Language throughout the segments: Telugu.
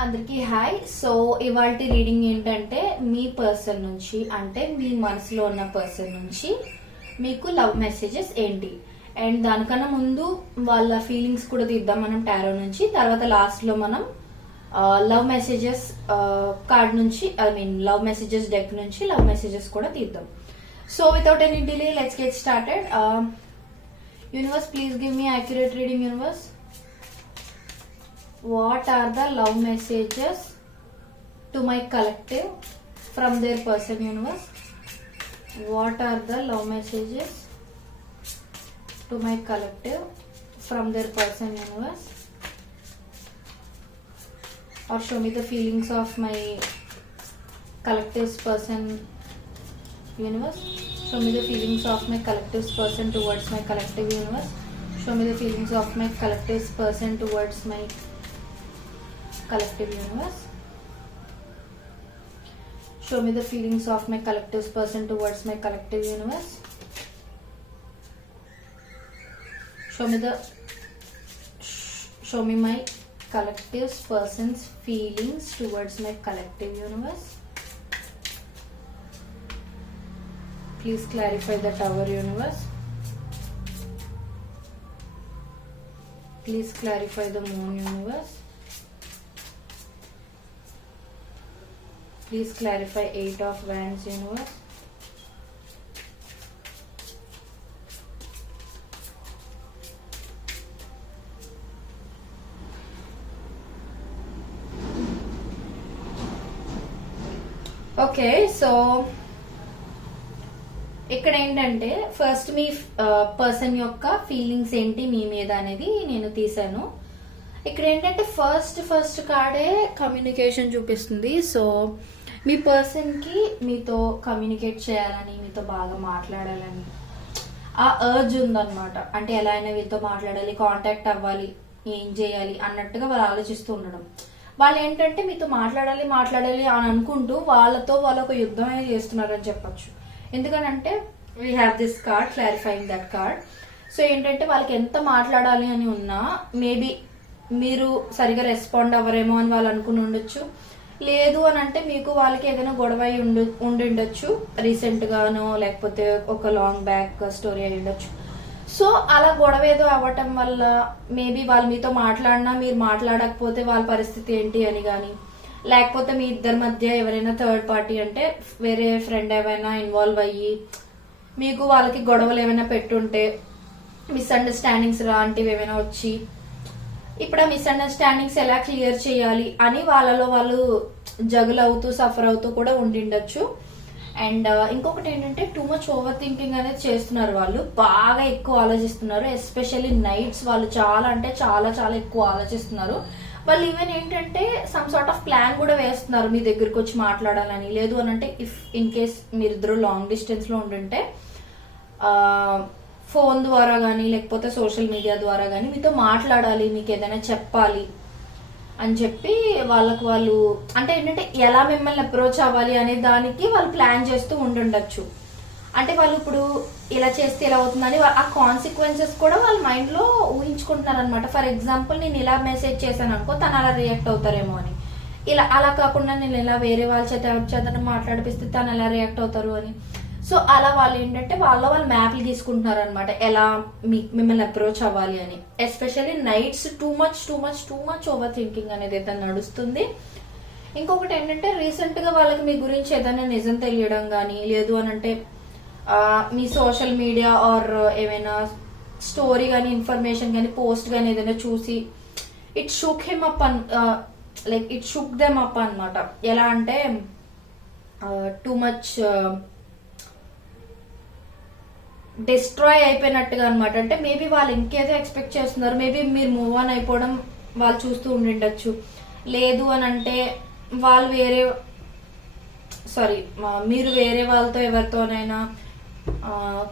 అందరికీ హాయ్. సో ఇవాల్టి రీడింగ్ ఏంటంటే మీ పర్సన్ నుంచి, అంటే మీ మనసులో ఉన్న పర్సన్ నుంచి మీకు లవ్ మెసేజెస్ ఏంటి, అండ్ దానికన్నా ముందు వాళ్ళ ఫీలింగ్స్ కూడా తీద్దాం మనం టారో నుంచి. తర్వాత లాస్ట్ లో మనం లవ్ మెసేజెస్ కార్డ్ నుంచి, లవ్ మెసేజెస్ డెక్ నుంచి లవ్ మెసేజెస్ కూడా తీద్దాం. So without any delay let's get started. Universe, please give me accurate reading. Universe, what are the love messages to my collective from their person? Universe, what are the love messages to my collective from their person? Universe, or show me the feelings of my collective's person. Universe, show me the feelings of my collective's person towards my collective. Universe, show me the feelings of my collective's person towards my collective. Universe, show me the feelings of my collective's person towards my collective. Universe, show me my collective's person's feelings towards my collective. Universe, please clarify the Tower. Universe, please clarify the Moon. Universe, please clarify Eight of Wands. Universe, okay. So ఇక్కడ ఏంటంటే ఫస్ట్ మీ పర్సన్ యొక్క ఫీలింగ్స్ ఏంటి మీ మీద అనేది నేను తీసాను. ఇక్కడ ఏంటంటే ఫస్ట్ కార్డే కమ్యూనికేషన్ చూపిస్తుంది. సో మీ పర్సన్కి మీతో కమ్యూనికేట్ చేయాలని, మీతో బాగా మాట్లాడాలని ఆ అర్జ్ ఉందన్నమాట. అంటే ఎలా అయినా వీళ్ళతో మాట్లాడాలి, కాంటాక్ట్ అవ్వాలి, ఏం చేయాలి అన్నట్టుగా వాళ్ళు ఆలోచిస్తూ ఉండడం. వాళ్ళు ఏంటంటే మీతో మాట్లాడాలి అని అనుకుంటూ వాళ్ళతో వాళ్ళు ఒక యుద్ధమే చేస్తున్నారని చెప్పొచ్చు. ఎందుకనంటే we have this card clarifying that card. So ఏంటంటే వాళ్ళకి ఎంత మాట్లాడాలి అని ఉన్నా మేబీ మీరు సరిగా రెస్పాండ్ అవ్వరేమో అని వాళ్ళు అనుకుని ఉండొచ్చు. లేదు అని అంటే మీకు వాళ్ళకి ఏదైనా గొడవ ఉండి రీసెంట్ గానో, లేకపోతే ఒక లాంగ్ బ్యాక్ స్టోరీ అయి ఉండొచ్చు. సో అలా గొడవ ఏదో అవ్వటం వల్ల మేబీ వాళ్ళు మీతో మాట్లాడినా మీరు మాట్లాడకపోతే వాళ్ళ పరిస్థితి ఏంటి అని కానీ, లేకపోతే మీ ఇద్దరి మధ్య ఎవరైనా థర్డ్ పార్టీ అంటే వేరే ఫ్రెండ్ ఏమైనా ఇన్వాల్వ్ అయ్యి మీకు వాళ్ళకి గొడవలు ఏమైనా పెట్టుంటే మిస్అండర్స్టాండింగ్స్ లాంటివి ఏమైనా వచ్చి ఇప్పుడు ఆ మిస్అండర్స్టాండింగ్స్ ఎలా క్లియర్ చేయాలి అని వాళ్ళలో వాళ్ళు జగులు అవుతూ సఫర్ అవుతూ కూడా ఉండిండొచ్చు. అండ్ ఇంకొకటి ఏంటంటే టూ మచ్ ఓవర్ థింకింగ్ అనేది చేస్తున్నారు. వాళ్ళు బాగా ఎక్కువ ఆలోచిస్తున్నారు. ఎస్పెషల్లీ నైట్స్ వాళ్ళు చాలా అంటే చాలా చాలా ఎక్కువ ఆలోచిస్తున్నారు. వాళ్ళు ఈవెన్ ఏంటంటే సమ్ సార్ట్ ఆఫ్ ప్లాన్ కూడా వేస్తున్నారు మీ దగ్గరకు వచ్చి మాట్లాడాలని. లేదు అని అంటే ఇఫ్ ఇన్ కేస్ మీరిద్దరు లాంగ్ డిస్టెన్స్ లో ఉండుంటే ఫోన్ ద్వారా కానీ లేకపోతే సోషల్ మీడియా ద్వారా కానీ మీతో మాట్లాడాలి, మీకు ఏదైనా చెప్పాలి అని చెప్పి వాళ్ళకు వాళ్ళు అంటే ఏంటంటే ఎలా మిమ్మల్ని అప్రోచ్ అవ్వాలి అనే దానికి వాళ్ళు ప్లాన్ చేస్తూ ఉండుండొచ్చు. అంటే వాళ్ళు ఇప్పుడు ఇలా చేస్తే ఇలా అవుతుందని ఆ కాన్సిక్వెన్సెస్ కూడా వాళ్ళ మైండ్ లో ఊహించుకుంటున్నారు అనమాట. ఫర్ ఎగ్జాంపుల్ నేను ఇలా మెసేజ్ చేశాను అనుకో, తను అలా రియాక్ట్ అవుతారేమో అని. ఇలా అలా కాకుండా నేను ఇలా వేరే వాళ్ళ చేత మాట్లాడిపిస్తే తను ఎలా రియాక్ట్ అవుతారు అని. సో అలా వాళ్ళు ఏంటంటే వాళ్ళు మ్యాప్లు తీసుకుంటున్నారు అనమాట, ఎలా మిమ్మల్ని అప్రోచ్ అవ్వాలి అని. Especially nights too much over thinking అనేది ఏదైనా నడుస్తుంది. ఇంకొకటి ఏంటంటే రీసెంట్ గా వాళ్ళకి మీ గురించి ఏదైనా నిజం తెలియడం కానీ, లేదు అని అంటే మీ సోషల్ మీడియా ఆర్ ఏమైనా స్టోరీ కానీ ఇన్ఫర్మేషన్ కానీ పోస్ట్ కానీ ఏదైనా చూసి it shook him up like it shook them up అనమాట. ఎలా అంటే టూ మచ్ డిస్ట్రాయ్ అయిపోయినట్టుగా అనమాట. అంటే మేబీ వాళ్ళు ఇంకేదో ఎక్స్పెక్ట్ చేస్తున్నారు. మేబీ మీరు మూవ్ ఆన్ అయిపోవడం వాళ్ళు చూస్తూ ఉండిండొచ్చు. లేదు అని అంటే వాళ్ళు మీరు వేరే వాళ్ళతో ఎవరితోనైనా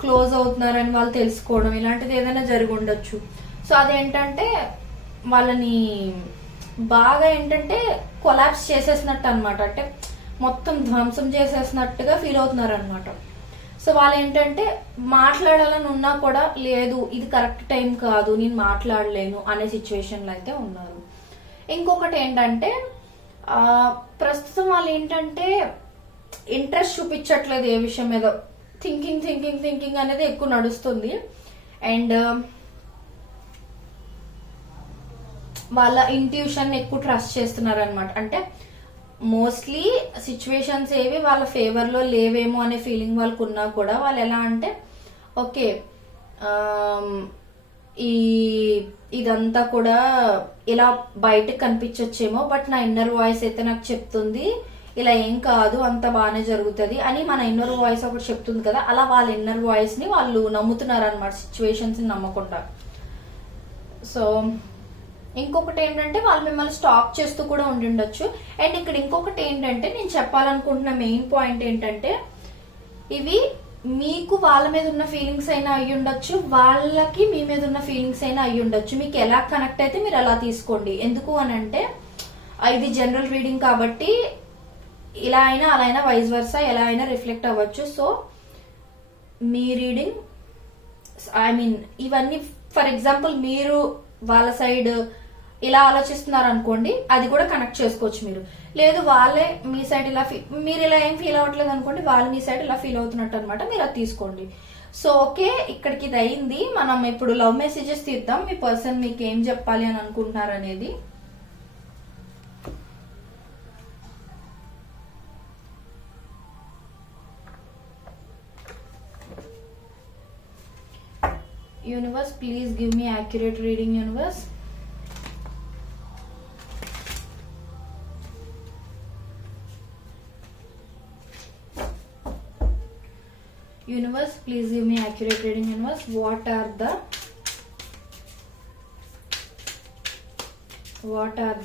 క్లోజ్ అవుతున్నారని వాళ్ళు తెలుసుకోవడం, ఇలాంటిది ఏదైనా జరిగి ఉండొచ్చు. సో అదేంటంటే వాళ్ళని బాగా ఏంటంటే కొలాప్స్ చేసేసినట్టు అనమాట. అంటే మొత్తం ధ్వంసం చేసేసినట్టుగా ఫీల్ అవుతున్నారు అనమాట. సో వాళ్ళు ఏంటంటే మాట్లాడాలని ఉన్నా కూడా లేదు, ఇది కరెక్ట్ టైం కాదు, నేను మాట్లాడలేను అనే సిచ్యువేషన్లో అయితే ఉన్నారు. ఇంకొకటి ఏంటంటే ప్రస్తుతం వాళ్ళు ఏంటంటే ఇంట్రెస్ట్ చూపించట్లేదు ఏ విషయం మీద, థింకింగ్ థింకింగ్ థింకింగ్ అనేది ఎక్కువ నడుస్తుంది. అండ్ వాళ్ళ ఇంట్యూషన్ ఎక్కువ ట్రస్ట్ చేస్తున్నారు అనమాట. అంటే మోస్ట్లీ సిచ్యువేషన్స్ ఏవి వాళ్ళ ఫేవర్ లో లేవేమో అనే ఫీలింగ్ వాళ్ళకు ఉన్నా కూడా వాళ్ళు ఎలా అంటే ఓకే ఇదంతా కూడా ఇలా బయటకు కనిపించొచ్చేమో, బట్ నా ఇన్నర్ వాయిస్ అయితే నాకు చెప్తుంది ఇలా ఏం కాదు, అంత బాగానే జరుగుతుంది అని మన ఇన్నర్ వాయిస్ ఒకటి చెప్తుంది కదా, అలా వాళ్ళ ఇన్నర్ వాయిస్ ని వాళ్ళు నమ్ముతున్నారు అనమాట, సిచ్యువేషన్స్ ని నమ్మకుండా. సో ఇంకొకటి ఏంటంటే వాళ్ళు మిమ్మల్ని స్టాక్ చేస్తూ కూడా ఉండిండొచ్చు. అండ్ ఇక్కడ ఇంకొకటి ఏంటంటే నేను చెప్పాలనుకుంటున్న మెయిన్ పాయింట్ ఏంటంటే ఇవి మీకు వాళ్ళ మీద ఉన్న ఫీలింగ్స్ అయినా అయ్యి ఉండొచ్చు, వాళ్ళకి మీ మీద ఉన్న ఫీలింగ్స్ అయినా అయ్యి ఉండొచ్చు. మీకు ఎలా కనెక్ట్ అయితే మీరు అలా తీసుకోండి. ఎందుకు అని అంటే ఇది జనరల్ రీడింగ్ కాబట్టి ఇలా అయినా అలా అయినా వైస్ వర్సా ఎలా అయినా రిఫ్లెక్ట్ అవ్వచ్చు. సో మీ రీడింగ్ ఇవన్నీ ఫర్ ఎగ్జాంపుల్ మీరు వాళ్ళ సైడ్ ఇలా ఆలోచిస్తున్నారు అనుకోండి, అది కూడా కనెక్ట్ చేసుకోవచ్చు మీరు. లేదు వాళ్ళే మీ సైడ్ ఇలా మీరు ఇలా ఏం ఫీల్ అవ్వట్లేదు అనుకోండి, వాళ్ళు మీ సైడ్ ఇలా ఫీల్ అవుతున్నట్టు అనమాట, మీరు అది తీసుకోండి. సో ఓకే, ఇక్కడికి ఇది అయింది. మనం ఇప్పుడు లవ్ మెసేజెస్ తీద్దాం. మీ పర్సన్ మీకు ఏం చెప్పాలి అని అనుకుంటున్నారు అనేది. Universe, please give me accurate reading, universe. Universe, please give me accurate reading, universe. What are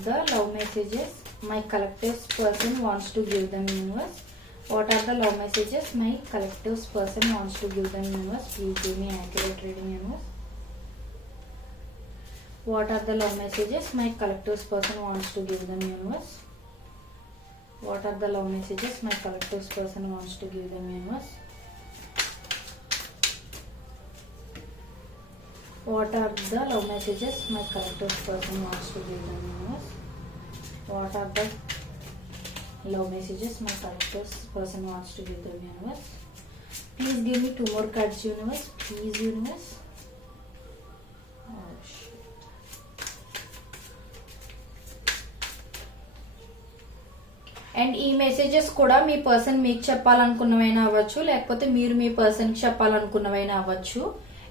the love messages my collective person wants to give them, universe? What are the love messages my collective person wants to give them, universe? Please give me accurate reading, universe. What are the love messages my collective person wants to give them, universe? What are the love messages my collective person wants to give them, universe? What are the love messages my collective person wants to give them, universe? What are the love messages my collective person wants to give them, universe? Please give me 2 more cards, universe. Please, universe. Oh shit. And ఈ మెసేజెస్ కూడా మీ పర్సన్ మీకు చెప్పాలనుకున్నవైనా అవ్వచ్చు, లేకపోతే మీరు మీ పర్సన్ కి చెప్పాలనుకున్నవైనా అవ్వచ్చు.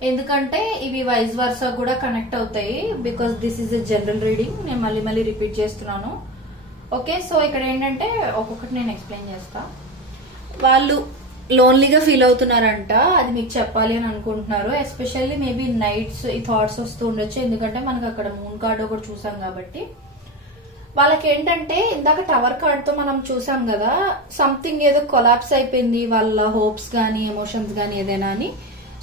ఎందుకంటే ఇవి వైస్ వర్సా కూడా కనెక్ట్ అవుతాయి. Because this is a general reading. నేను మళ్ళీ రిపీట్ చేస్తున్నాను. ఓకే, సో ఇక్కడ ఏంటంటే ఒక్కొక్కటి నేను ఎక్స్ప్లెయిన్ చేస్తా. వాళ్ళు లోన్లీగా ఫీల్ అవుతున్నారంట, అది మీకు చెప్పాలి అని అనుకుంటున్నారు. ఎస్పెషల్లీ మేబీ నైట్స్ ఈ థాట్స్ వస్తూ ఉండొచ్చు, ఎందుకంటే మనకు అక్కడ మూన్ కార్డ్ ఒకటి చూసాం కాబట్టి. వాళ్ళకి ఏంటంటే ఇందాక టవర్ కార్డ్ తో మనం చూసాం కదా, సంథింగ్ ఏదో కొలాప్స్ అయిపోయింది వాళ్ళ హోప్స్ గానీ ఎమోషన్స్ గానీ ఏదైనా అని.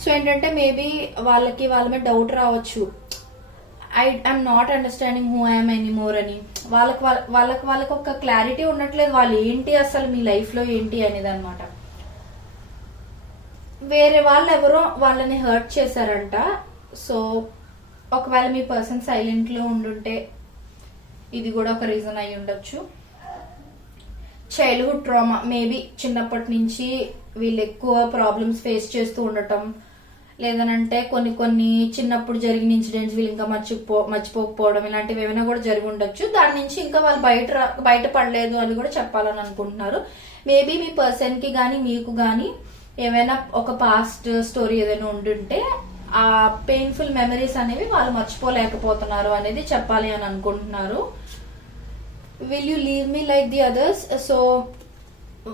సో ఏంటంటే మేబీ వాళ్ళకి వాళ్ళ మీద డౌట్ రావచ్చు, I'm not understanding who I'm anymore అని. వాళ్ళకి ఒక క్లారిటీ ఉండట్లేదు, వాళ్ళు ఏంటి అసలు మీ లైఫ్ లో ఏంటి అనేది అనమాట. వేరే వాళ్ళు ఎవరో వాళ్ళని హర్ట్ చేశారంట. సో ఒకవేళ మీ పర్సన్ సైలెంట్ లో ఉండుంటే ఇది కూడా ఒక రీజన్ అయి ఉండొచ్చు. చైల్డ్హుడ్ ట్రామా, మేబీ చిన్నప్పటి నుంచి వీళ్ళు ఎక్కువ ప్రాబ్లమ్స్ ఫేస్ చేస్తూ ఉండటం, లేదనంటే కొన్ని చిన్నప్పుడు జరిగిన ఇన్సిడెంట్స్ వీళ్ళు ఇంకా మర్చిపోకపోవడం, ఇలాంటివి ఏమైనా కూడా జరిగి ఉండొచ్చు. దాని నుంచి ఇంకా వాళ్ళు బయటపడలేదు అని కూడా చెప్పాలని అనుకుంటున్నారు. మేబీ మీ పర్సన్ కి గానీ మీకు గానీ ఏమైనా ఒక పాస్ట్ స్టోరీ ఏదైనా ఉండుంటే ఆ పెయిన్ఫుల్ మెమరీస్ అనేవి వాళ్ళు మర్చిపోలేకపోతున్నారు అనేది చెప్పాలి అని అనుకుంటున్నారు. Will you leave me like the others? So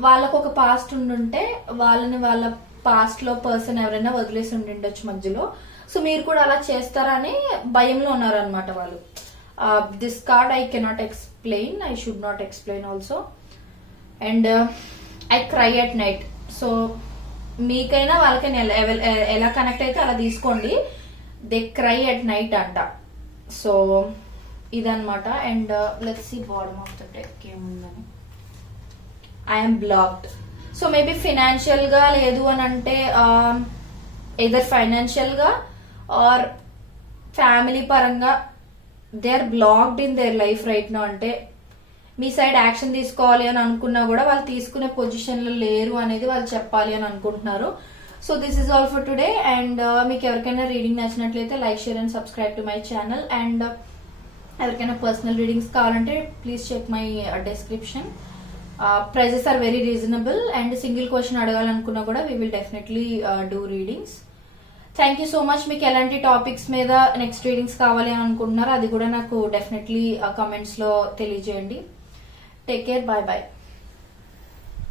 వాళ్ళకు ఒక పాస్ట్ ఉండుంటే వాళ్ళని వాళ్ళ పాస్ట్ లో పర్సన్ ఎవరైనా వదిలేసి ఉండిండొచ్చు మధ్యలో. సో మీరు కూడా అలా చేస్తారా అని భయంలో ఉన్నారనమాట వాళ్ళు. This card I cannot explain, I should not explain also. And I cry at night. So మీకైనా వాళ్ళకైనా ఎలా కనెక్ట్ అయితే అలా తీసుకోండి. దే క్రై అట్ నైట్ అంట. సో ఇదనమాట. And let's see bottom of the deck ఏముందని. I'm blocked. So maybe financial గా లేదు అని అంటే ఎదర్ ఫైనాన్షియల్ గా ఆర్ ఫ్యామిలీ పరంగా they are blocked in their life right no. అంటే మీ సైడ్ యాక్షన్ తీసుకోవాలి అని అనుకున్నా కూడా వాళ్ళు తీసుకునే పొజిషన్ లో లేరు అనేది వాళ్ళు చెప్పాలి అని అనుకుంటున్నారు. So this is all for today. And మీకు ఎవరికైనా రీడింగ్ నచ్చినట్లయితే like, share and subscribe to my channel. And ఎవరికైనా పర్సనల్ రీడింగ్స్ కావాలంటే please check my description. Prices are very reasonable. And single question అడగాలనుకున్నా కూడా we will definitely do readings. Thank you so much. మీకు ఎలాంటి టాపిక్స్ మీద నెక్స్ట్ రీడింగ్స్ కావాలి అని అనుకుంటున్నారో అది కూడా నాకు డెఫినెట్లీ కామెంట్స్ లో తెలియజేయండి. Take care, bye bye.